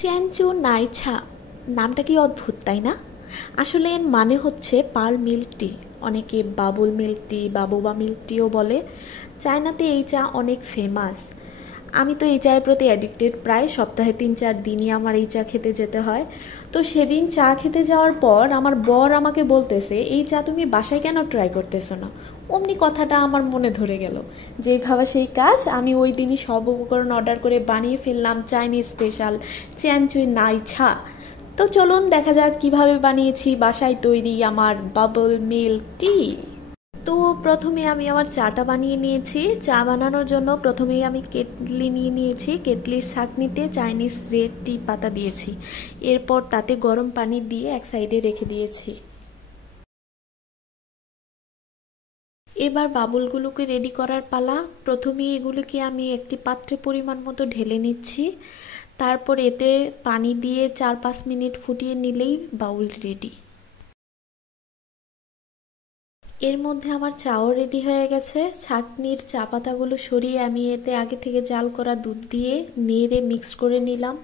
চ্যানচু নাইছা নামটা কি অদ্ভুত তাই না? আসলে এর মানে হচ্ছে পার্ল মিল্ক টি। অনেকে বাবুল মিল্ক টি বা বোবা মিল্ক টিও বলে। চায়নাতে এই চা অনেক ফেমাস। আমি তো এই চায়ের প্রতি অ্যাডিক্টেড, প্রায় সপ্তাহে ৩-৪ দিনই আমার এই চা খেতে যেতে হয়। তো সেদিন চা খেতে যাওয়ার পর আমার বর আমাকে বলতেছে, এই চা তুমি বাসায় কেন ট্রাই করতেছো না? অমনি কথাটা আমার মনে ধরে গেল। যেই ভাবা সেই কাজ, আমি ওই দিনই সব উপকরণ অর্ডার করে বানিয়ে ফেললাম চাইনিজ স্পেশাল চ্যানচুই নাই ছা। তো চলুন দেখা যাক কিভাবে বানিয়েছি বাসায় তৈরি আমার বাবল মিল্ক টি। তো প্রথমে আমি আমার চাটা বানিয়ে নিয়েছি। চা বানানোর জন্য প্রথমেই আমি কেটলি নিয়ে নিয়েছি। কেটলির ছাঁকনিতে চাইনিজ রেড টি পাতা দিয়েছি। এরপর তাতে গরম পানি দিয়ে এক সাইডে রেখে দিয়েছি। এবার বাবুলগুলোকে রেডি করার পালা। প্রথমে এগুলিকে আমি একটি পাত্রে পরিমাণ মতো ঢেলে নিচ্ছি। তারপর এতে পানি দিয়ে ৪-৫ মিনিট ফুটিয়ে নিলেই বাউল রেডি। এর মধ্যে আমার চাও রেডি হয়ে গেছে। ছাঁকনির চা পাতাগুলো সরিয়ে আমি এতে আগে থেকে জাল করা দুধ দিয়ে নেড়ে মিক্স করে নিলাম।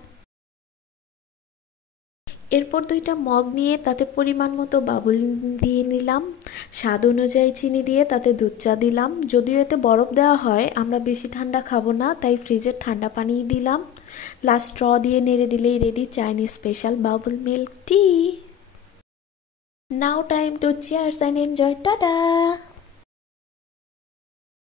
এরপর ২টা মগ নিয়ে তাতে পরিমাণ মতো বাবুল দিয়ে নিলাম। স্বাদ অনুযায়ী চিনি দিয়ে তাতে দুধ চা দিলাম। যদিও এতে বরফ দেওয়া হয়, আমরা বেশি ঠান্ডা খাবো না, তাই ফ্রিজের ঠান্ডা পানিই দিলাম। লাস্ট স্ট্র দিয়ে নেড়ে দিলেই ready Chinese special bubble milk tea. Now time to cheers and enjoy, tata.